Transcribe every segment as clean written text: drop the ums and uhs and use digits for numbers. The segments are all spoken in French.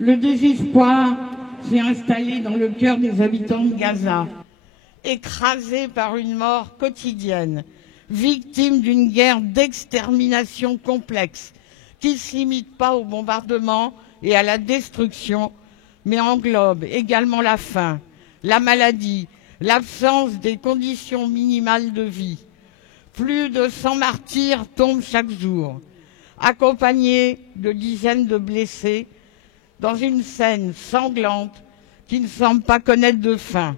Le désespoir s'est installé dans le cœur des habitants de Gaza, écrasés par une mort quotidienne, victimes d'une guerre d'extermination complexe qui ne se limite pas au bombardement et à la destruction, mais englobe également la faim, la maladie, l'absence des conditions minimales de vie. Plus de 100 martyrs tombent chaque jour, accompagnés de dizaines de blessés, dans une scène sanglante qui ne semble pas connaître de fin.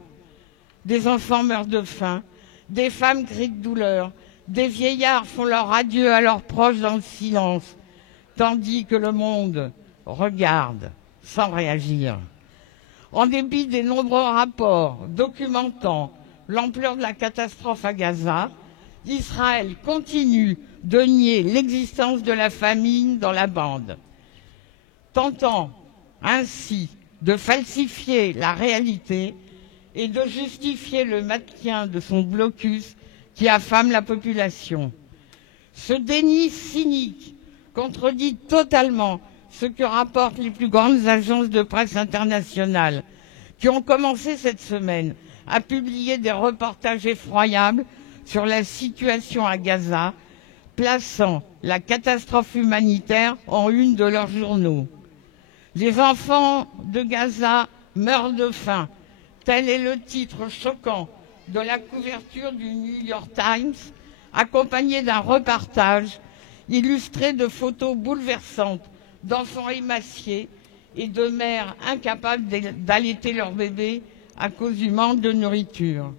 Des enfants meurent de faim, des femmes crient de douleur, des vieillards font leur adieu à leurs proches dans le silence, tandis que le monde regarde sans réagir. En dépit des nombreux rapports documentant l'ampleur de la catastrophe à Gaza, Israël continue de nier l'existence de la famine dans la bande, tentant ainsi de falsifier la réalité et de justifier le maintien de son blocus qui affame la population. Ce déni cynique contredit totalement ce que rapportent les plus grandes agences de presse internationales, qui ont commencé cette semaine à publier des reportages effroyables sur la situation à Gaza, plaçant la catastrophe humanitaire en une de leurs journaux. Les enfants de Gaza meurent de faim. Tel est le titre choquant de la couverture du New York Times, accompagné d'un reportage illustré de photos bouleversantes d'enfants émaciés et de mères incapables d'allaiter leur bébé à cause du manque de nourriture.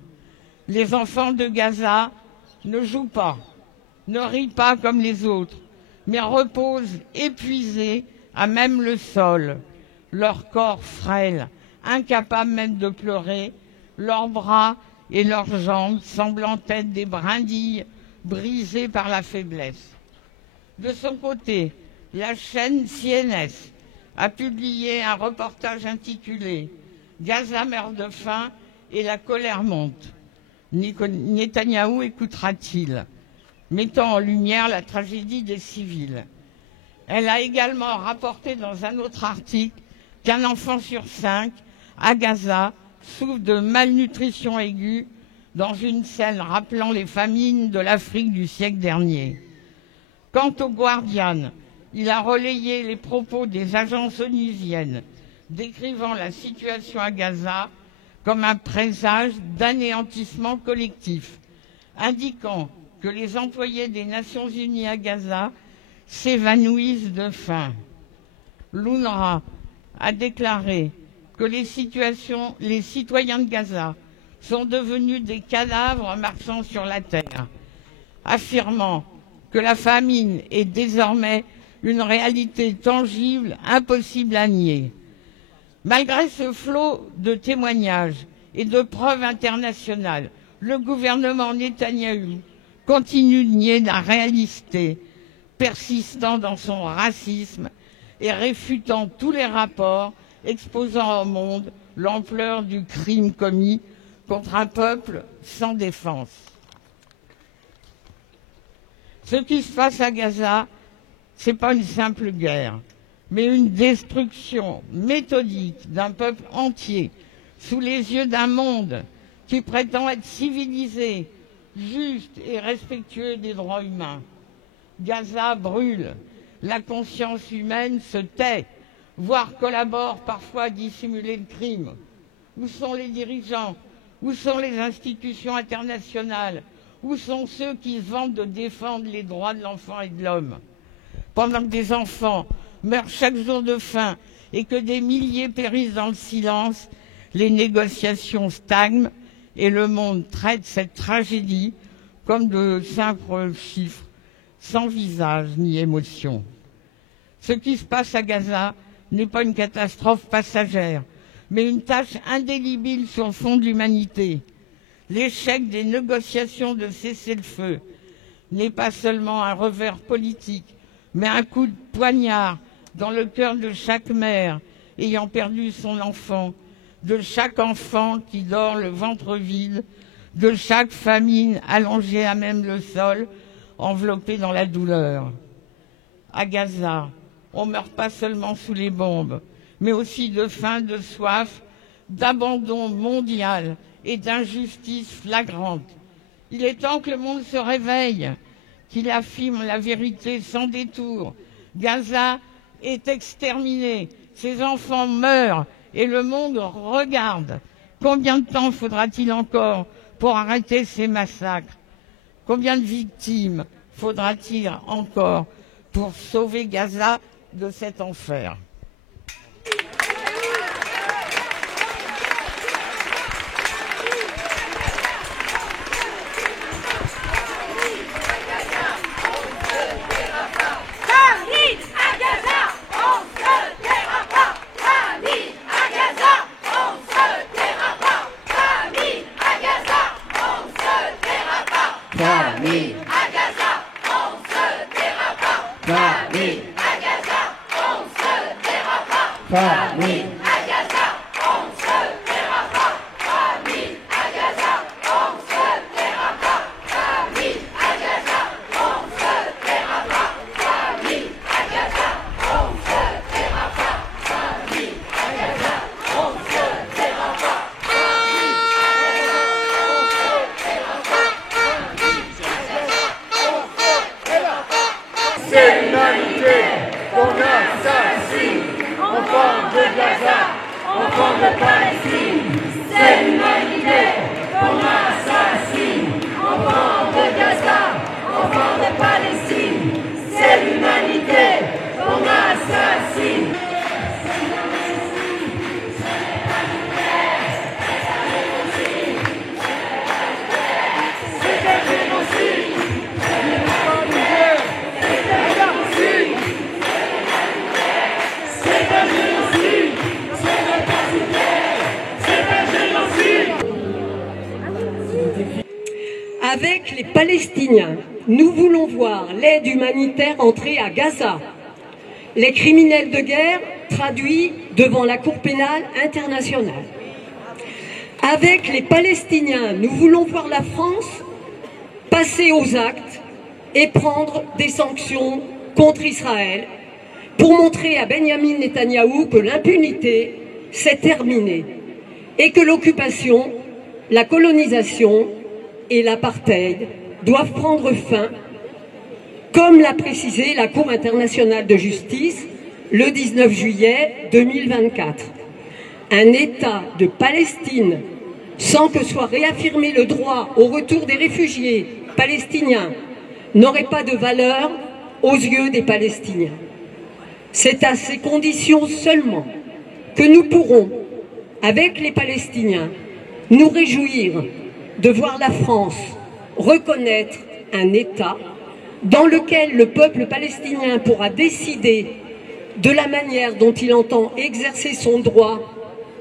Les enfants de Gaza ne jouent pas, ne rient pas comme les autres, mais reposent épuisés à même le sol, leur corps frêle, incapables même de pleurer, leurs bras et leurs jambes semblant être des brindilles brisées par la faiblesse. De son côté, la chaîne CNS a publié un reportage intitulé « Gaza meurt de faim et la colère monte. Netanyahou écoutera-t-il ?» mettant en lumière la tragédie des civils. Elle a également rapporté dans un autre article qu'un enfant sur 5 à Gaza souffre de malnutrition aiguë dans une scène rappelant les famines de l'Afrique du siècle dernier. Quant au Guardian, il a relayé les propos des agences onusiennes décrivant la situation à Gaza comme un présage d'anéantissement collectif, indiquant que les employés des Nations Unies à Gaza s'évanouissent de faim. L'UNRWA a déclaré que les citoyens de Gaza sont devenus des cadavres marchant sur la terre, affirmant que la famine est désormais une réalité tangible, impossible à nier. Malgré ce flot de témoignages et de preuves internationales, le gouvernement Netanyahou continue de nier la réalité, persistant dans son racisme et réfutant tous les rapports exposant au monde l'ampleur du crime commis contre un peuple sans défense. Ce qui se passe à Gaza, ce n'est pas une simple guerre, mais une destruction méthodique d'un peuple entier sous les yeux d'un monde qui prétend être civilisé, juste et respectueux des droits humains. Gaza brûle, la conscience humaine se tait, voire collabore parfois à dissimuler le crime. Où sont les dirigeants? Où sont les institutions internationales? Où sont ceux qui se vantent de défendre les droits de l'enfant et de l'homme? Pendant que des enfants meurent chaque jour de faim et que des milliers périssent dans le silence, les négociations stagnent et le monde traite cette tragédie comme de simples chiffres, sans visage ni émotion. Ce qui se passe à Gaza n'est pas une catastrophe passagère, mais une tâche indélébile sur le fond de l'humanité. L'échec des négociations de cessez-le-feu n'est pas seulement un revers politique, mais un coup de poignard dans le cœur de chaque mère ayant perdu son enfant, de chaque enfant qui dort le ventre vide, de chaque famille allongée à même le sol, enveloppée dans la douleur. À Gaza, on ne meurt pas seulement sous les bombes, mais aussi de faim, de soif, d'abandon mondial et d'injustice flagrante. Il est temps que le monde se réveille, qu'il affirme la vérité sans détour. Gaza est exterminé, ses enfants meurent et le monde regarde. Combien de temps faudra-t-il encore pour arrêter ces massacres? Combien de victimes faudra-t-il encore pour sauver Gaza de cet enfer? Famille à Gaza, on se taira pas. Famille à Gaza, on se taira pas. Famille à Gaza, on se taira pas. Famille à Gaza, on se taira pas. Famille à Gaza, on se taira pas. Famille à Gaza, on se taira pas. Famille à Gaza, on se taira pas. C'est l'humanité qu'on assassine, enfants de Gaza, enfants de Palestine. C'est l'humanité qu'on assassine, enfants de Gaza, enfants de Palestine. C'est l'humanité qu'on assassine. Avec les Palestiniens, nous voulons voir l'aide humanitaire entrer à Gaza. Les criminels de guerre traduits devant la Cour pénale internationale. Avec les Palestiniens, nous voulons voir la France passer aux actes et prendre des sanctions contre Israël pour montrer à Benyamin Netanyahou que l'impunité s'est terminée et que l'occupation, la colonisation et l'apartheid doivent prendre fin, comme l'a précisé la Cour internationale de justice le 19 juillet 2024. Un État de Palestine, sans que soit réaffirmé le droit au retour des réfugiés palestiniens, n'aurait pas de valeur aux yeux des Palestiniens. C'est à ces conditions seulement que nous pourrons, avec les Palestiniens, nous réjouir de voir la France reconnaître un État dans lequel le peuple palestinien pourra décider de la manière dont il entend exercer son droit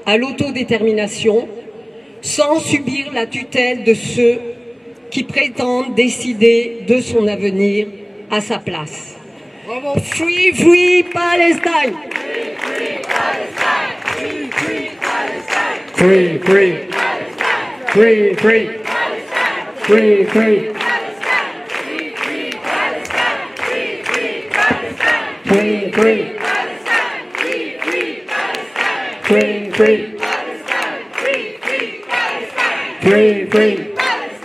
à l'autodétermination sans subir la tutelle de ceux qui prétendent décider de son avenir à sa place. Bravo. Free, free Palestine! Free, free Palestine! Free, free Palestine! Free, free Palestine! Free, free Palestine! Free, free Palestine! Free, free Palestine! Free, free Palestine! Free, free Palestine! Free, free Palestine!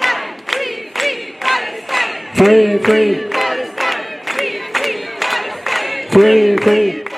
Free, free Palestine! Free, free Palestine! Free, free